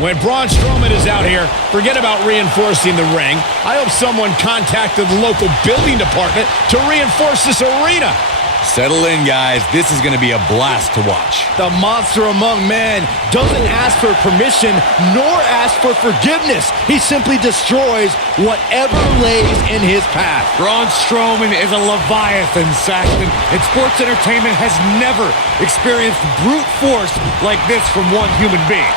When Braun Strowman is out here, forget about reinforcing the ring. I hope someone contacted the local building department to reinforce this arena. Settle in, guys. This is going to be a blast to watch. The monster among men doesn't ask for permission nor ask for forgiveness. He simply destroys whatever lays in his path. Braun Strowman is a Leviathan, Saxton, and sports entertainment has never experienced brute force like this from one human being.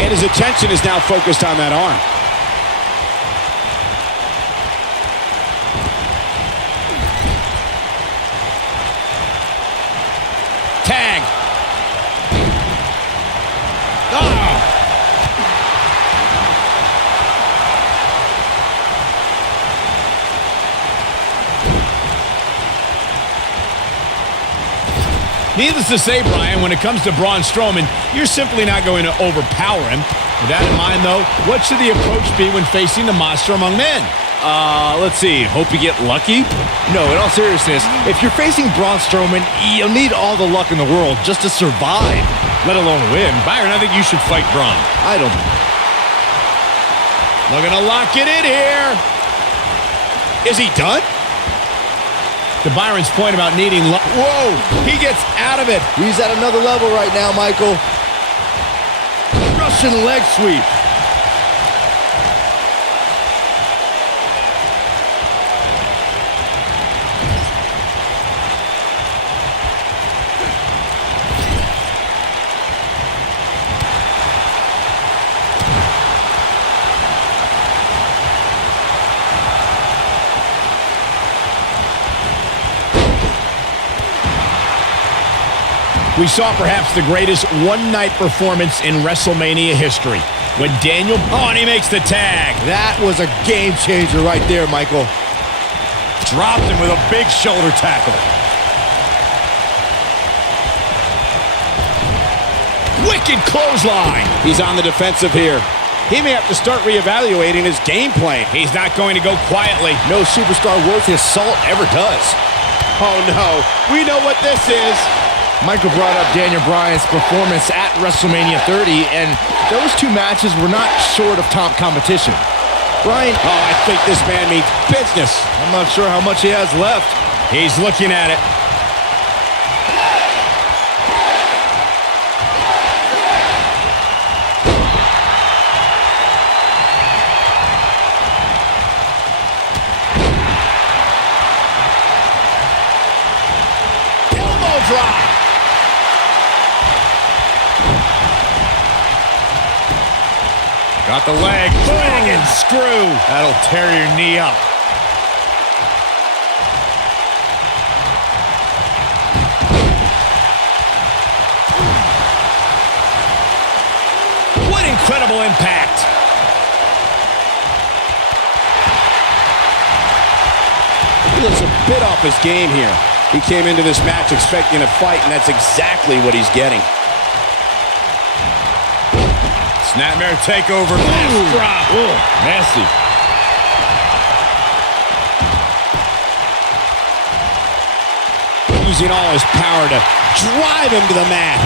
And his attention is now focused on that arm. Tag. Oh. Needless to say, Brian, when it comes to Braun Strowman, you're simply not going to overpower him. With that in mind, though, what should the approach be when facing the monster among men? Let's see. Hope you get lucky? No, in all seriousness, if you're facing Braun Strowman, you'll need all the luck in the world just to survive, let alone win. Byron, I think you should fight Braun. I don't. Looking to lock it in here. Is he done? To Byron's point about needing luck. Whoa, he gets out of it. He's at another level right now, Michael. Russian leg sweep. We saw perhaps the greatest one-night performance in WrestleMania history. When Daniel... Oh, and he makes the tag. That was a game changer right there, Michael. Dropped him with a big shoulder tackle. Wicked clothesline. He's on the defensive here. He may have to start reevaluating his game plan. He's not going to go quietly. No superstar worth his salt ever does. Oh, no. We know what this is. Michael brought up Daniel Bryan's performance at WrestleMania 30, and those two matches were not short of top competition. Bryan... Oh, I think this man means business. I'm not sure how much he has left. He's looking at it. Elbow drop. Got the leg. Dragon screw. That'll tear your knee up. What incredible impact. He looks a bit off his game here. He came into this match expecting a fight, and that's exactly what he's getting. Snapmare takeover. Last drop. Ooh, messy. Using all his power to drive him to the mat.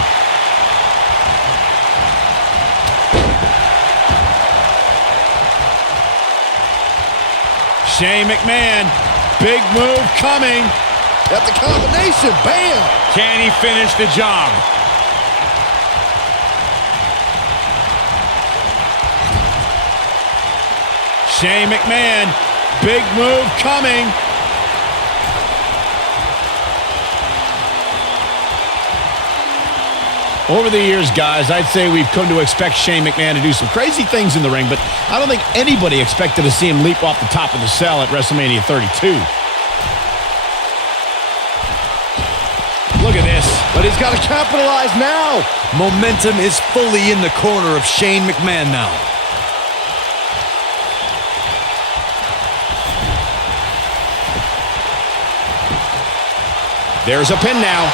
Shane McMahon, big move coming. Got the combination, bam! Can he finish the job? Shane McMahon, big move coming. Over the years, guys, I'd say we've come to expect Shane McMahon to do some crazy things in the ring, but I don't think anybody expected to see him leap off the top of the cell at WrestleMania 32. Look at this. But he's got to capitalize now. Momentum is fully in the corner of Shane McMahon now. There's a pin now.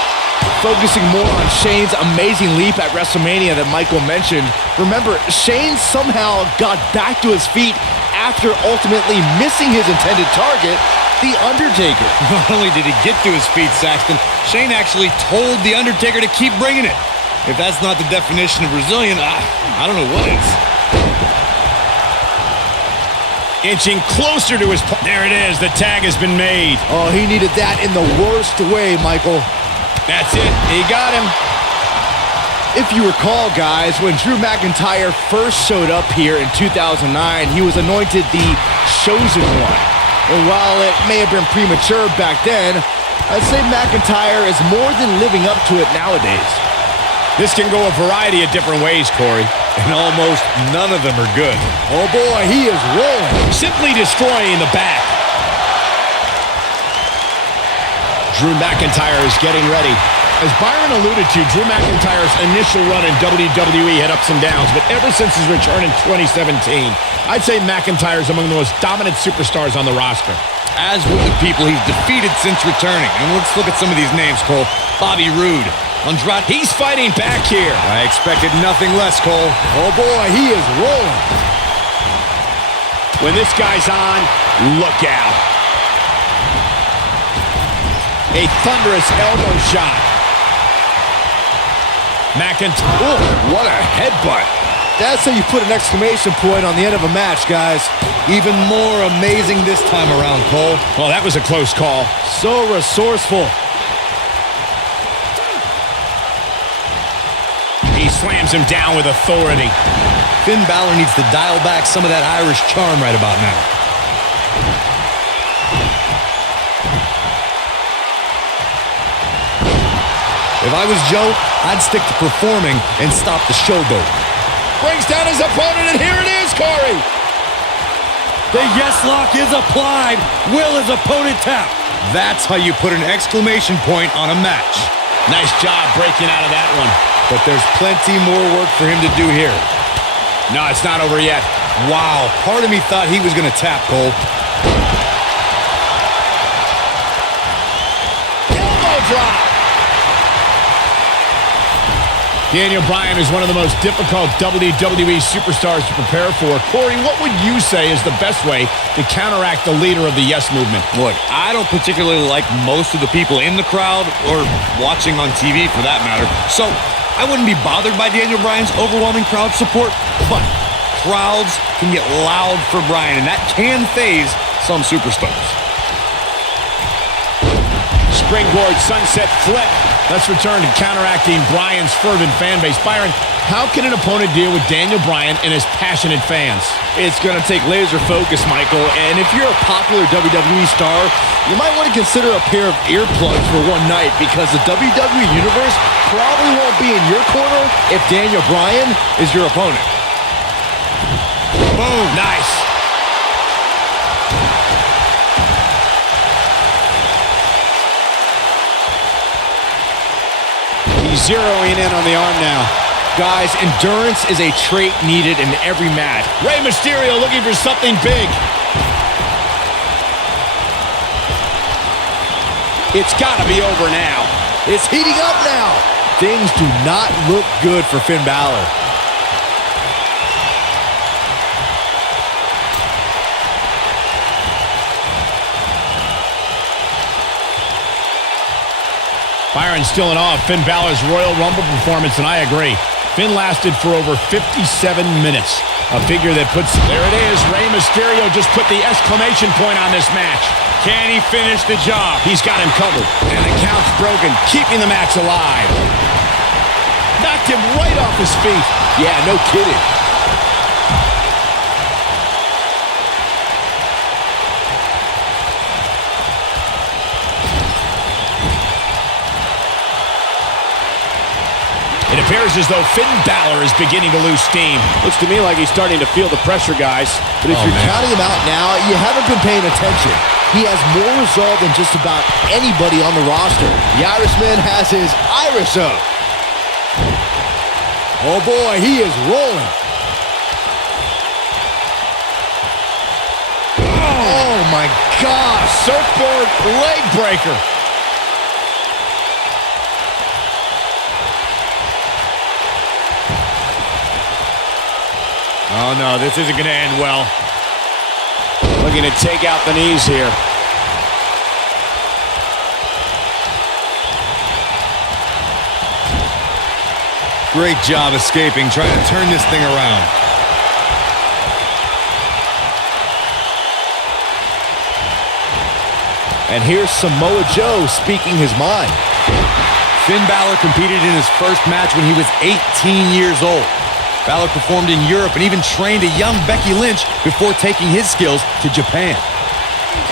Focusing more on Shane's amazing leap at WrestleMania that Michael mentioned. Remember, Shane somehow got back to his feet after ultimately missing his intended target The Undertaker. Not only did he get to his feet, Saxton, Shane actually told The Undertaker to keep bringing it. If that's not the definition of Brazilian, I don't know what is. Inching closer to his... There it is. The tag has been made. Oh, he needed that in the worst way, Michael. That's it. He got him. If you recall, guys, when Drew McIntyre first showed up here in 2009, he was anointed the Chosen One. And while it may have been premature back then, I'd say McIntyre is more than living up to it nowadays. This can go a variety of different ways, Corey. And almost none of them are good. Oh boy, he is rolling. Simply destroying the back. Drew McIntyre is getting ready. As Byron alluded to, Drew McIntyre's initial run in WWE had ups and downs, but ever since his return in 2017, I'd say McIntyre is among the most dominant superstars on the roster. As with the people he's defeated since returning. And let's look at some of these names, Cole. Bobby Roode. Andrade. He's fighting back here. I expected nothing less, Cole. Oh boy, he is rolling. When this guy's on, look out. A thunderous elbow shot. McIntyre. Oh, what a headbutt. That's how you put an exclamation point on the end of a match, guys. Even more amazing this time around, Cole. Well, that was a close call. So resourceful. He slams him down with authority. Finn Balor needs to dial back some of that Irish charm right about now. If I was Joe, I'd stick to performing and stop the showboat. Brings down his opponent, and here it is, Corey. The yes lock is applied. Will his opponent tap? That's how you put an exclamation point on a match. Nice job breaking out of that one. But there's plenty more work for him to do here. No, it's not over yet. Wow, part of me thought he was going to tap, Cole. Elbow drop. Daniel Bryan is one of the most difficult WWE superstars to prepare for. Corey, what would you say is the best way to counteract the leader of the Yes Movement? Look, I don't particularly like most of the people in the crowd or watching on TV for that matter. So I wouldn't be bothered by Daniel Bryan's overwhelming crowd support, but crowds can get loud for Bryan, and that can phase some superstars. Springboard sunset flip. Let's return to counteracting Bryan's fervent fan base. Byron, how can an opponent deal with Daniel Bryan and his passionate fans? It's going to take laser focus, Michael. And if you're a popular WWE star, you might want to consider a pair of earplugs for one night, because the WWE Universe probably won't be in your corner if Daniel Bryan is your opponent. Boom. Nice. He's zeroing in on the arm now. Guys, endurance is a trait needed in every match. Rey Mysterio looking for something big. It's got to be over now. It's heating up now. Things do not look good for Finn Balor. Byron's still in awe of Finn Balor's Royal Rumble performance, and I agree. Finn lasted for over 57 minutes. A figure that puts... There it is. Rey Mysterio just put the exclamation point on this match. Can he finish the job? He's got him covered. And the count's broken, keeping the match alive. Knocked him right off his feet. Yeah, no kidding. It appears as though Finn Balor is beginning to lose steam. Looks to me like he's starting to feel the pressure, guys. But if you're counting him out now, you haven't been paying attention. He has more resolve than just about anybody on the roster. The Irishman has his Irish up. Oh boy, he is rolling. Oh my gosh, surfboard leg breaker. Oh, no, this isn't going to end well. Looking to take out the knees here. Great job escaping, trying to turn this thing around. And here's Samoa Joe speaking his mind. Finn Balor competed in his first match when he was 18 years old. Balor performed in Europe and even trained a young Becky Lynch before taking his skills to Japan.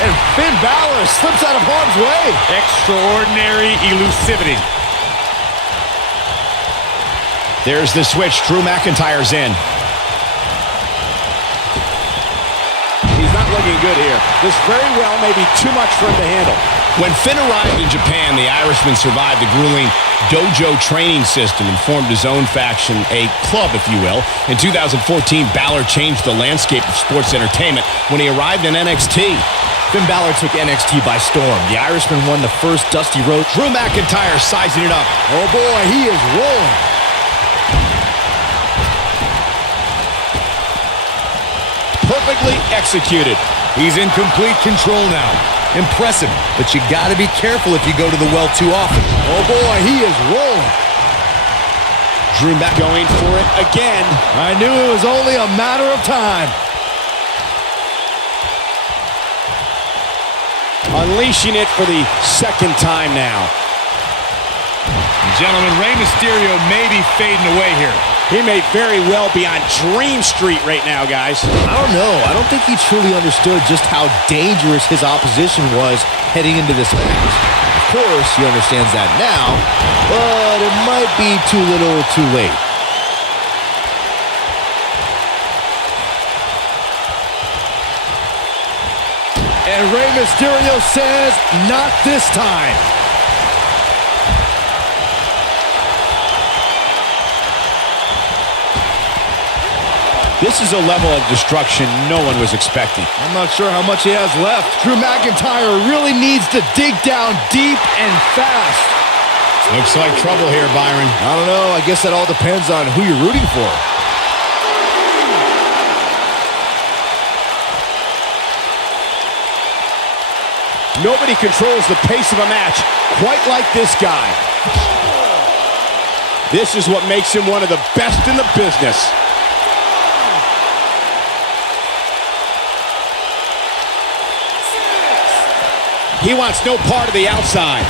And Finn Balor slips out of harm's way. Extraordinary elusivity. There's the switch. Drew McIntyre's in. He's not looking good here. This very well may be too much for him to handle. When Finn arrived in Japan, the Irishman survived the grueling dojo training system and formed his own faction, a club, if you will. In 2014, Balor changed the landscape of sports entertainment when he arrived in NXT. Finn Balor took NXT by storm. The Irishman won the first Dusty Rhodes. Drew McIntyre sizing it up. Oh boy, he is rolling. Perfectly executed. He's in complete control now. Impressive, but you gotta be careful if you go to the well too often. Oh boy, he is rolling. Drew back going for it again. I knew it was only a matter of time. Unleashing it for the second time now. Gentlemen, Rey Mysterio may be fading away here. He may very well be on Dream Street right now, guys. I don't know. I don't think he truly understood just how dangerous his opposition was heading into this match. Of course, he understands that now, but it might be too little too late. And Rey Mysterio says, not this time. This is a level of destruction no one was expecting. I'm not sure how much he has left. Drew McIntyre really needs to dig down deep and fast. Looks like trouble here, Byron. I don't know. I guess that all depends on who you're rooting for. Nobody controls the pace of a match quite like this guy. This is what makes him one of the best in the business. He wants no part of the outside.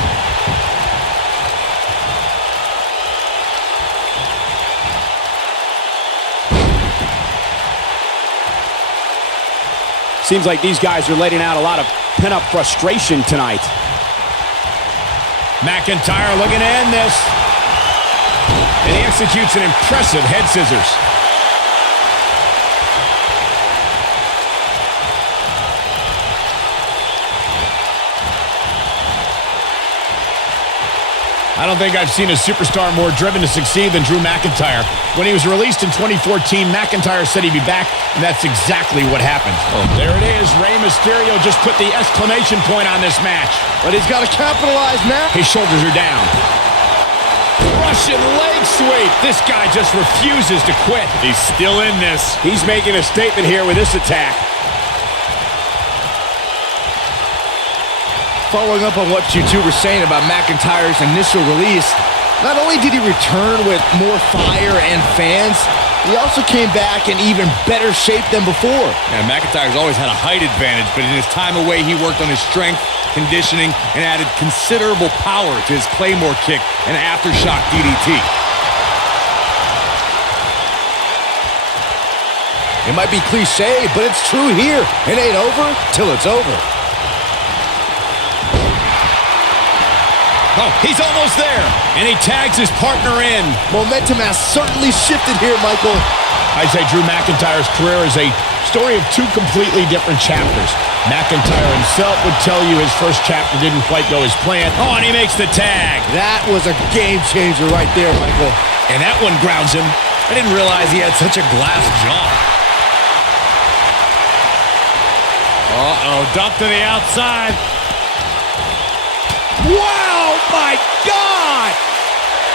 Seems like these guys are letting out a lot of pent-up frustration tonight. McIntyre looking to end this. And he executes an impressive head scissors. I don't think I've seen a superstar more driven to succeed than Drew McIntyre. When he was released in 2014, McIntyre said he'd be back, and that's exactly what happened. Oh, there it is. Rey Mysterio just put the exclamation point on this match. But he's got to capitalize now. His shoulders are down. Russian leg sweep. This guy just refuses to quit. He's still in this. He's making a statement here with this attack. Following up on what you two were saying about McIntyre's initial release, not only did he return with more fire and fans, he also came back in even better shape than before. Yeah, McIntyre's always had a height advantage, but in his time away, he worked on his strength, conditioning, and added considerable power to his Claymore kick and aftershock DDT. It might be cliche, but it's true here. It ain't over till it's over. Oh, he's almost there, and he tags his partner in. Momentum has certainly shifted here, Michael. I'd say Drew McIntyre's career is a story of two completely different chapters. McIntyre himself would tell you his first chapter didn't quite go as planned. Oh, and he makes the tag. That was a game changer right there, Michael. And that one grounds him. I didn't realize he had such a glass jaw. Uh-oh, dump to the outside. Wow, my God!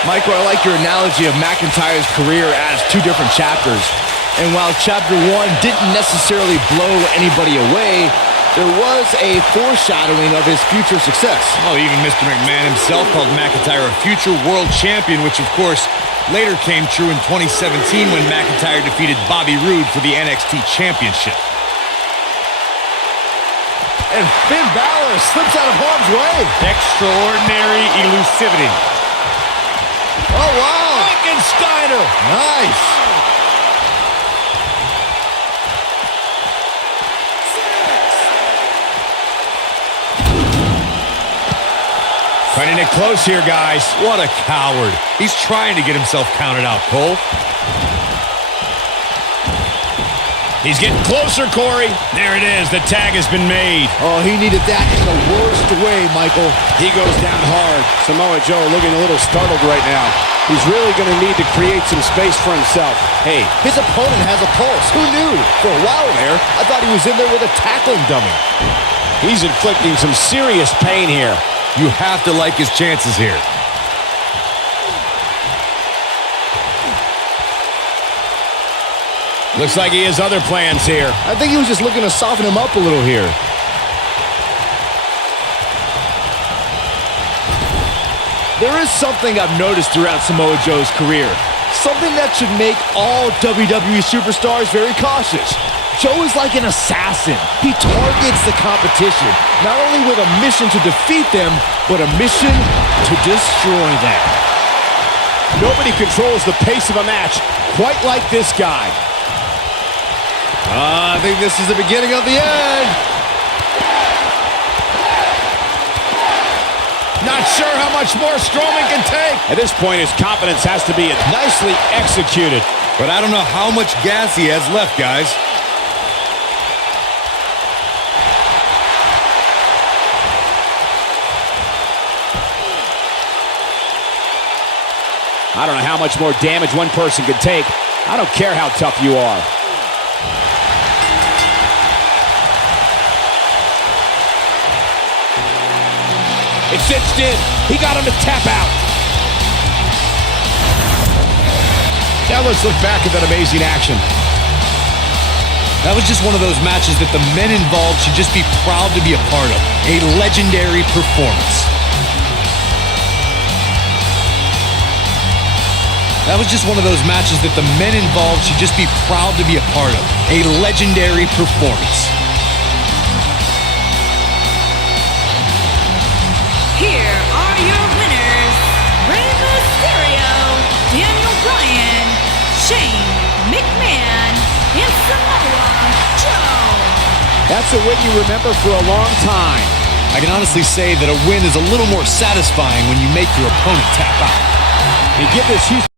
Michael, I like your analogy of McIntyre's career as two different chapters. And while chapter one didn't necessarily blow anybody away, there was a foreshadowing of his future success. Oh, even Mr. McMahon himself called McIntyre a future world champion, which, of course, later came true in 2017 when McIntyre defeated Bobby Roode for the NXT Championship. And Finn Balor slips out of harm's way. Extraordinary elusivity. Oh, wow. Frankensteiner. Nice. Cutting it close here, guys. What a coward. He's trying to get himself counted out, Cole. He's getting closer, Corey. There it is. The tag has been made. Oh, he needed that in the worst way, Michael. He goes down hard. Samoa Joe looking a little startled right now. He's really going to need to create some space for himself. Hey, his opponent has a pulse. Who knew? For a while there, I thought he was in there with a tackling dummy. He's inflicting some serious pain here. You have to like his chances here. Looks like he has other plans here. I think he was just looking to soften him up a little here. There is something I've noticed throughout Samoa Joe's career. Something that should make all WWE superstars very cautious. Joe is like an assassin. He targets the competition, not only with a mission to defeat them, but a mission to destroy them. Nobody controls the pace of a match quite like this guy. I think this is the beginning of the end. Not sure how much more Strowman can take. At this point, his confidence has to be nicely executed. But I don't know how much gas he has left, guys. I don't know how much more damage one person could take. I don't care how tough you are. It's cinched in. He got him to tap out. Now let's look back at that amazing action. That was just one of those matches that the men involved should just be proud to be a part of. A legendary performance. That was just one of those matches that the men involved should just be proud to be a part of. A legendary performance. Here are your winners, Rey Mysterio, Daniel Bryan, Shane McMahon, and Samoa Joe. That's a win you remember for a long time. I can honestly say that a win is a little more satisfying when you make your opponent tap out. You give this Houston